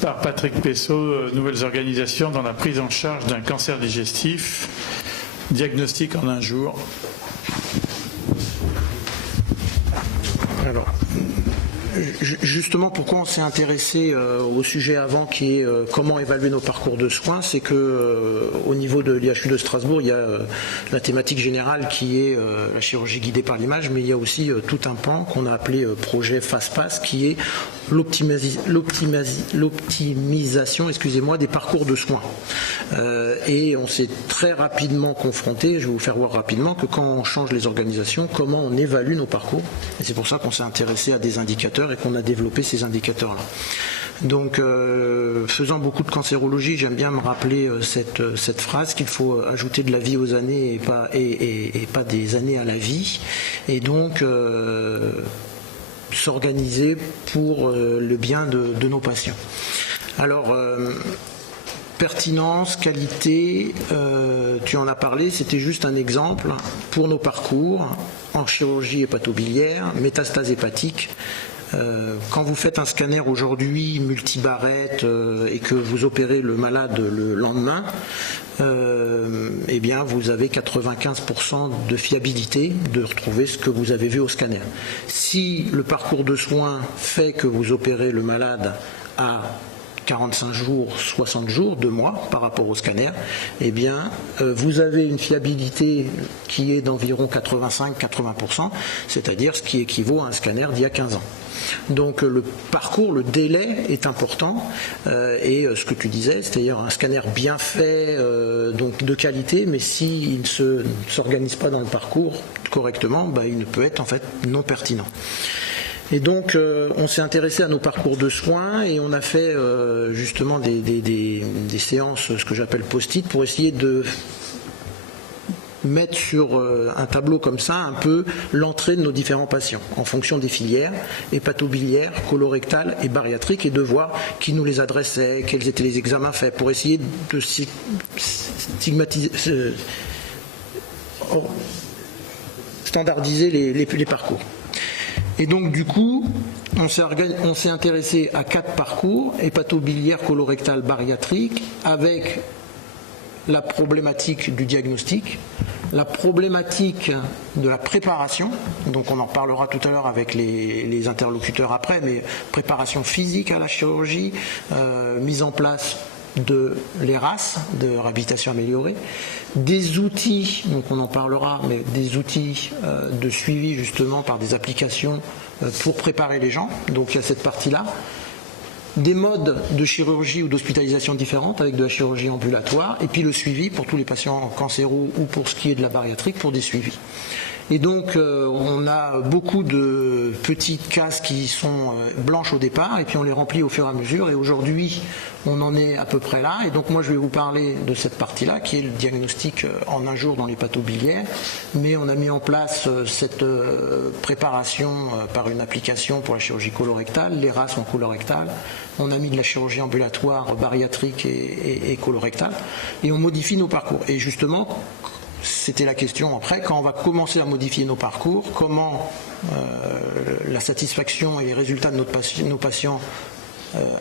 Par Patrick Pessot, nouvelles organisations dans la prise en charge d'un cancer digestif, diagnostic en un jour. Alors, justement, pourquoi on s'est intéressé au sujet avant, qui est comment évaluer nos parcours de soins, c'est que au niveau de l'IHU de Strasbourg, il y a la thématique générale qui est la chirurgie guidée par l'image, mais il y a aussi tout un pan qu'on a appelé projet FastPass, qui est l'optimisation, des parcours de soins. Et on s'est très rapidement confronté, je vais vous faire voir rapidement, que quand on change les organisations, comment on évalue nos parcours. Et c'est pour ça qu'on s'est intéressé à des indicateurs et qu'on a développé ces indicateurs-là. Donc, faisant beaucoup de cancérologie, j'aime bien me rappeler cette phrase qu'il faut ajouter de la vie aux années et pas des années à la vie. Et donc, s'organiser pour le bien de nos patients. Alors, pertinence, qualité, tu en as parlé, c'était juste un exemple pour nos parcours en chirurgie hépatobiliaire, métastase hépatique. Quand vous faites un scanner aujourd'hui multibarrette et que vous opérez le malade le lendemain, eh bien vous avez 95% de fiabilité de retrouver ce que vous avez vu au scanner. Si le parcours de soins fait que vous opérez le malade à 45 jours, 60 jours, 2 mois par rapport au scanner, eh bien, vous avez une fiabilité qui est d'environ 85-80%, c'est-à-dire ce qui équivaut à un scanner d'il y a 15 ans. Donc le parcours, le délai est important et ce que tu disais, c'est-à-dire un scanner bien fait, donc de qualité, mais s'il ne s'organise pas dans le parcours correctement, il ne peut être en fait non pertinent. Et donc, on s'est intéressé à nos parcours de soins et on a fait justement des séances, ce que j'appelle post-it, pour essayer de mettre sur un tableau comme ça un peu l'entrée de nos différents patients en fonction des filières hépatobiliaires, colorectales et bariatriques, et de voir qui nous les adressait, quels étaient les examens faits, pour essayer de standardiser les parcours. Et donc du coup, on s'est intéressé à 4 parcours, hépatobiliaire, colorectal, bariatrique, avec la problématique du diagnostic, la problématique de la préparation, donc on en parlera tout à l'heure avec les interlocuteurs après, mais préparation physique à la chirurgie, mise en place de l'ERAS, de réhabilitation améliorée, des outils, donc on en parlera, mais des outils de suivi justement par des applications pour préparer les gens, donc il y a cette partie-là, des modes de chirurgie ou d'hospitalisation différentes avec de la chirurgie ambulatoire, et puis le suivi pour tous les patients cancéreux ou pour ce qui est de la bariatrique, pour des suivis. Et donc on a beaucoup de petites cases qui sont blanches au départ et puis on les remplit au fur et à mesure, et aujourd'hui on en est à peu près là. Et donc moi je vais vous parler de cette partie-là qui est le diagnostic en un jour dans l'hépatobiliaire, mais on a mis en place cette préparation par une application pour la chirurgie colorectale, l'ERAS en colorectal. On a mis de la chirurgie ambulatoire bariatrique et colorectale, et on modifie nos parcours. Et justement, c'était la question après, quand on va commencer à modifier nos parcours, comment la satisfaction et les résultats de nos patients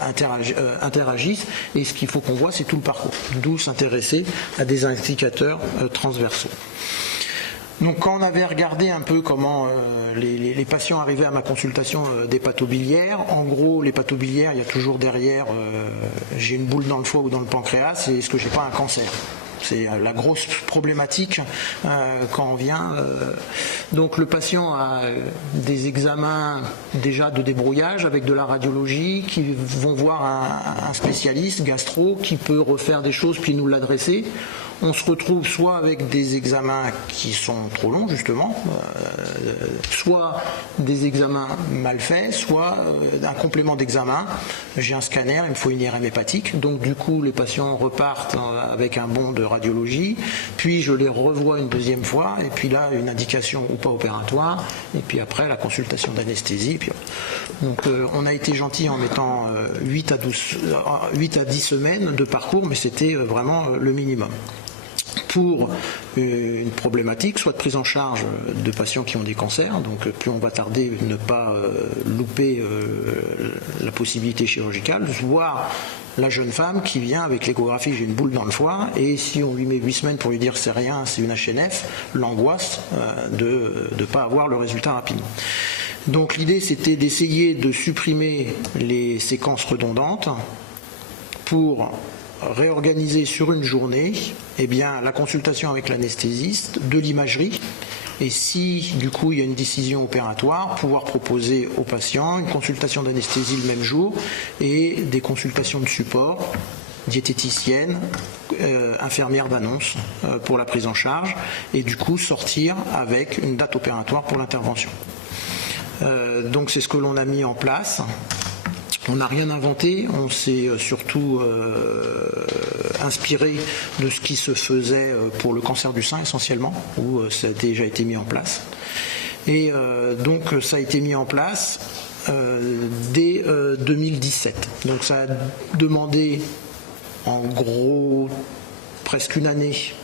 interagissent, et ce qu'il faut qu'on voit, c'est tout le parcours, d'où s'intéresser à des indicateurs transversaux. Donc quand on avait regardé un peu comment les patients arrivaient à ma consultation d'hépatobiliaire, en gros l'hépatobiliaire, il y a toujours derrière j'ai une boule dans le foie ou dans le pancréas, et est-ce que j'ai pas un cancer ? C'est la grosse problématique quand on vient. Donc le patient a des examens déjà de débrouillage avec de la radiologie, qui vont voir un spécialiste gastro qui peut refaire des choses puis nous l'adresser. On se retrouve soit avec des examens qui sont trop longs justement, soit des examens mal faits, soit un complément d'examen. J'ai un scanner, il me faut une IRM hépatique, donc du coup les patients repartent avec un bon de radiologie, puis je les revois une deuxième fois, et puis là une indication ou pas opératoire, et puis après la consultation d'anesthésie. Donc on a été gentil en mettant 8 à 10 semaines de parcours, mais c'était vraiment le minimum. Pour une problématique, soit de prise en charge de patients qui ont des cancers, donc plus on va tarder, ne pas louper la possibilité chirurgicale, voir la jeune femme qui vient avec l'échographie, j'ai une boule dans le foie, et si on lui met 8 semaines pour lui dire c'est rien, c'est une HNF, l'angoisse de ne pas avoir le résultat rapidement. Donc l'idée c'était d'essayer de supprimer les séquences redondantes pour réorganiser sur une journée la consultation avec l'anesthésiste, de l'imagerie, et si du coup il y a une décision opératoire, pouvoir proposer aux patients une consultation d'anesthésie le même jour et des consultations de support, diététicienne, infirmière d'annonce pour la prise en charge, et du coup sortir avec une date opératoire pour l'intervention. Donc c'est ce que l'on a mis en place. On n'a rien inventé, on s'est surtout inspiré de ce qui se faisait pour le cancer du sein essentiellement, où ça a déjà été mis en place. Et donc ça a été mis en place dès 2017. Donc ça a demandé en gros presque une année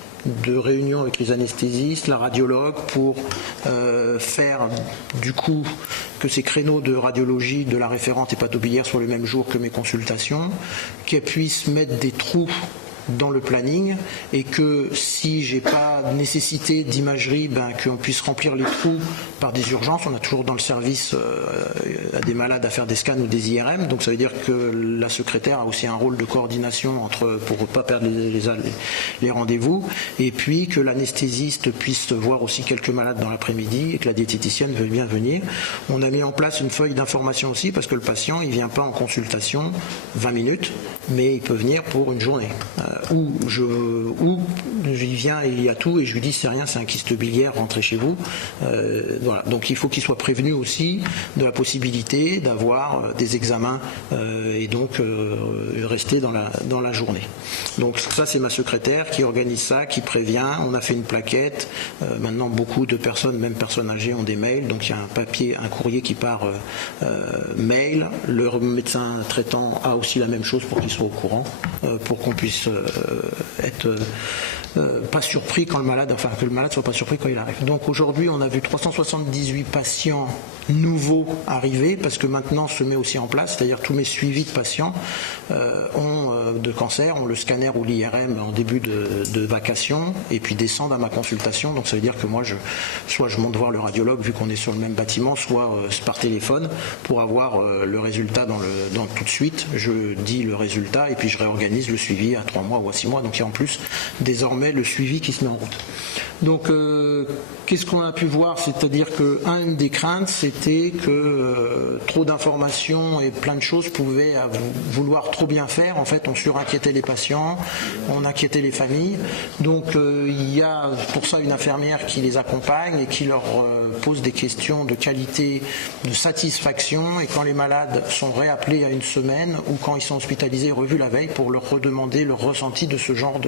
de réunion avec les anesthésistes, la radiologue, pour faire du coup que ces créneaux de radiologie de la référente hépatobiliaire soient les mêmes jours que mes consultations, qu'elle puisse mettre des trous dans le planning, et que si j'ai pas nécessité d'imagerie, qu'on puisse remplir les trous par des urgences. On a toujours dans le service des malades à faire des scans ou des IRM, donc ça veut dire que la secrétaire a aussi un rôle de coordination pour ne pas perdre les rendez-vous, et puis que l'anesthésiste puisse voir aussi quelques malades dans l'après-midi et que la diététicienne veuille bien venir. On a mis en place une feuille d'information aussi, parce que le patient il vient pas en consultation 20 minutes, mais il peut venir pour une journée. Où j'y viens et il y a tout, et je lui dis c'est rien, c'est un kyste biliaire, rentrez chez vous. Voilà. Donc il faut qu'il soit prévenu aussi de la possibilité d'avoir des examens et donc rester dans la journée. Donc ça c'est ma secrétaire qui organise ça, qui prévient. On a fait une plaquette. Maintenant beaucoup de personnes, même personnes âgées, ont des mails, donc il y a un papier, un courrier qui part mail. Le médecin traitant a aussi la même chose pour qu'il soit au courant, pour qu'on puisse être pas surpris quand que le malade soit pas surpris quand il arrive. Donc aujourd'hui on a vu 378 patients nouveaux arriver, parce que maintenant se met aussi en place, c'est-à-dire tous mes suivis de patients de cancer ont le scanner ou l'IRM en début de vacation, et puis descendent à ma consultation. Donc ça veut dire que moi soit je monte voir le radiologue vu qu'on est sur le même bâtiment, soit par téléphone pour avoir le résultat dans tout de suite. Je dis le résultat et puis je réorganise le suivi à 3 mois ou à 6 mois. Donc il y a en plus désormais le suivi qui se met en route. Donc qu'est-ce qu'on a pu voir? C'est-à-dire qu'une des craintes, c'était que trop d'informations et plein de choses pouvaient vouloir trop bien faire. En fait, on surinquiétait les patients, on inquiétait les familles. Donc il y a pour ça une infirmière qui les accompagne et qui leur pose des questions de qualité, de satisfaction, et quand les malades sont réappelés à une semaine ou quand ils sont hospitalisés et revus la veille, pour leur redemander leur ressenti de ce genre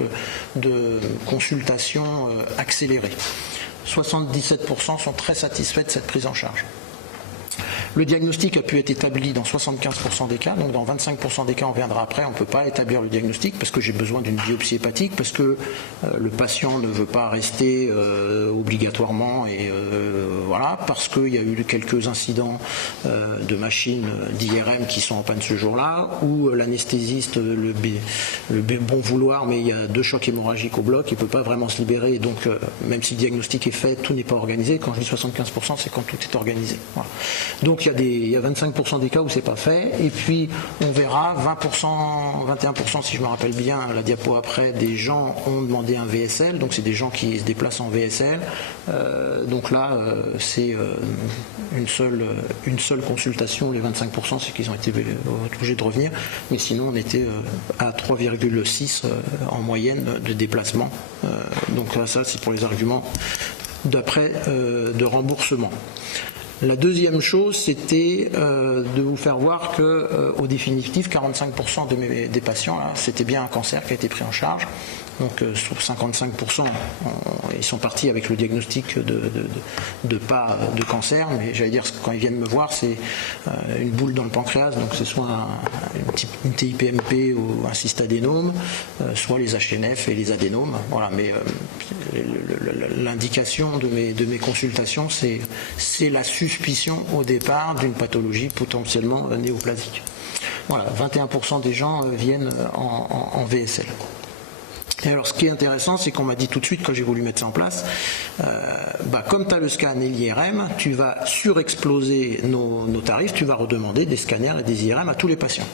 de consultation accélérée. 77% sont très satisfaits de cette prise en charge. Le diagnostic a pu être établi dans 75% des cas, donc dans 25% des cas, on viendra après, on ne peut pas établir le diagnostic parce que j'ai besoin d'une biopsie hépatique, parce que le patient ne veut pas rester obligatoirement, et voilà, parce qu'il y a eu quelques incidents de machines d'IRM qui sont en panne ce jour-là, où l'anesthésiste, le bon vouloir, mais il y a 2 chocs hémorragiques au bloc, il ne peut pas vraiment se libérer, et donc même si le diagnostic est fait, tout n'est pas organisé. Quand je dis 75%, c'est quand tout est organisé. Voilà. Donc il y a 25% des cas où c'est pas fait, et puis on verra 20%, 21% si je me rappelle bien la diapo après, des gens ont demandé un VSL, donc c'est des gens qui se déplacent en VSL. Donc là c'est une seule consultation. Les 25% c'est qu'ils ont été obligés de revenir, mais sinon on était à 3,6 en moyenne de déplacement. Donc ça c'est pour les arguments d'après de remboursement. La deuxième chose, c'était de vous faire voir que, au définitif, 45% des patients, là, c'était bien un cancer qui a été pris en charge. Donc sur 55%, ils sont partis avec le diagnostic de pas de cancer, mais j'allais dire quand ils viennent me voir, c'est une boule dans le pancréas, donc c'est soit une TIPMP ou un cystadénome, soit les HNF et les adénomes. Voilà, mais l'indication de mes consultations, c'est la suffisance suspicion au départ d'une pathologie potentiellement néoplasique. Voilà, 21% des gens viennent en VSL. Et alors ce qui est intéressant, c'est qu'on m'a dit tout de suite quand j'ai voulu mettre ça en place, comme tu as le scan et l'IRM, tu vas surexploser nos tarifs, tu vas redemander des scanners et des IRM à tous les patients.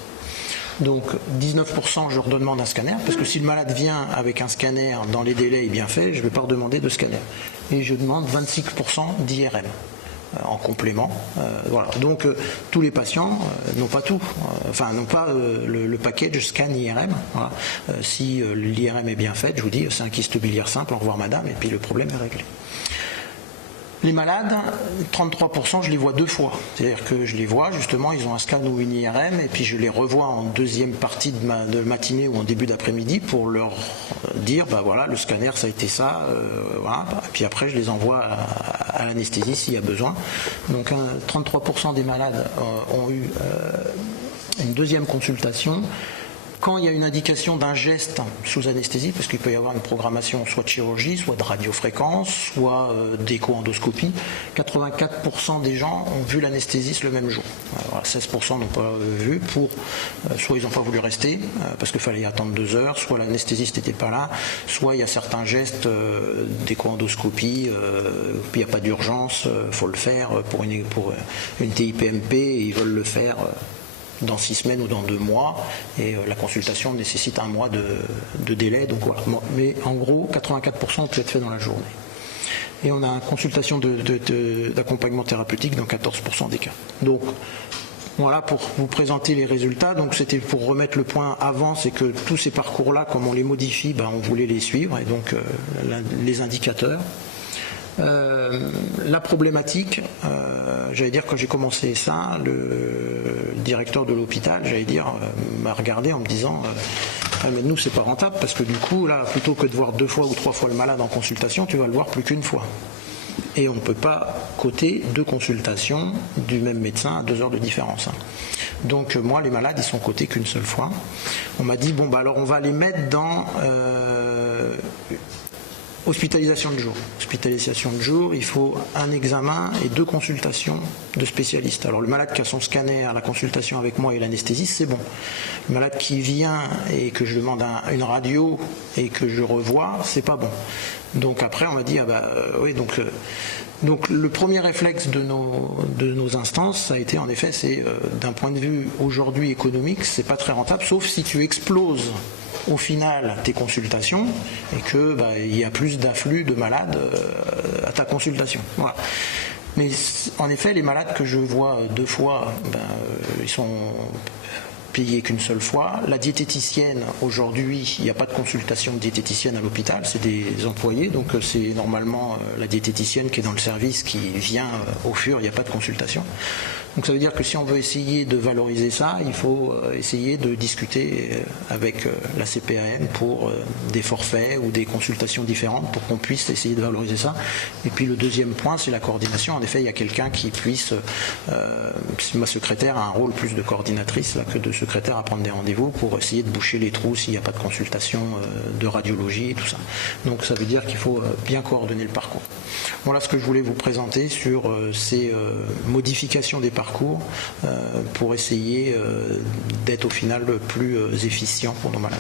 Donc 19% je leur demande un scanner, parce que si le malade vient avec un scanner dans les délais bien faits, je ne vais pas redemander de scanner. Et je demande 26% d'IRM en complément. Voilà. Donc tous les patients n'ont pas tout, n'ont pas le package scan IRM. Voilà. Si l'IRM est bien fait, je vous dis, c'est un kyste biliaire simple, au revoir madame, et puis le problème est réglé. Les malades, 33%, je les vois 2 fois. C'est-à-dire que je les vois, justement, ils ont un scan ou une IRM, et puis je les revois en deuxième partie de matinée ou en début d'après-midi pour leur dire, voilà, le scanner, ça a été ça, voilà. Et puis après, je les envoie à l'anesthésie s'il y a besoin. Donc 33% des malades ont eu une deuxième consultation. Quand il y a une indication d'un geste sous anesthésie, parce qu'il peut y avoir une programmation soit de chirurgie, soit de radiofréquence, soit d'écho-endoscopie, 84% des gens ont vu l'anesthésiste le même jour. Alors, 16% n'ont pas vu, soit ils n'ont pas voulu rester, parce qu'il fallait attendre 2 heures, soit l'anesthésiste n'était pas là, soit il y a certains gestes d'écho-endoscopie, il n'y a pas d'urgence, il faut le faire pour une TIPMP, et ils veulent le faire dans 6 semaines ou dans 2 mois, et la consultation nécessite 1 mois de délai, donc voilà. Mais en gros, 84% peut être fait dans la journée. Et on a une consultation d'accompagnement thérapeutique dans 14% des cas. Donc voilà pour vous présenter les résultats. Donc c'était pour remettre le point avant, c'est que tous ces parcours-là, comme on les modifie, on voulait les suivre, et donc les indicateurs. La problématique, j'allais dire, quand j'ai commencé ça, le directeur de l'hôpital, m'a regardé en me disant mais nous c'est pas rentable, parce que du coup là, plutôt que de voir 2 fois ou 3 fois le malade en consultation, tu vas le voir plus qu'une fois. Et on ne peut pas coter 2 consultations du même médecin à 2 heures de différence. Donc moi, les malades, ils sont cotés qu'une seule fois. On m'a dit alors on va les mettre dans hospitalisation de jour. Hospitalisation de jour, il faut un examen et 2 consultations de spécialistes. Alors le malade qui a son scanner, la consultation avec moi et l'anesthésiste, c'est bon. Le malade qui vient et que je demande une radio et que je revois, c'est pas bon. Donc après on m'a dit oui, donc le premier réflexe de nos instances, ça a été en effet, c'est d'un point de vue aujourd'hui économique, c'est pas très rentable, sauf si tu exploses au final tes consultations et que il y a plus d'afflux de malades à ta consultation. Voilà. Mais en effet, les malades que je vois 2 fois, ils sont payés qu'une seule fois. La diététicienne, aujourd'hui, il n'y a pas de consultation de diététicienne à l'hôpital, c'est des employés, donc c'est normalement la diététicienne qui est dans le service qui vient au fur, il n'y a pas de consultation. Donc ça veut dire que si on veut essayer de valoriser ça, il faut essayer de discuter avec la CPAM pour des forfaits ou des consultations différentes pour qu'on puisse essayer de valoriser ça. Et puis le deuxième point, c'est la coordination. En effet, il y a quelqu'un qui puisse, ma secrétaire a un rôle plus de coordinatrice là, que de secrétaire à prendre des rendez-vous pour essayer de boucher les trous s'il n'y a pas de consultation de radiologie et tout ça. Donc ça veut dire qu'il faut bien coordonner le parcours. Voilà ce que je voulais vous présenter sur ces modifications des parcours pour essayer d'être au final plus efficient pour nos malades.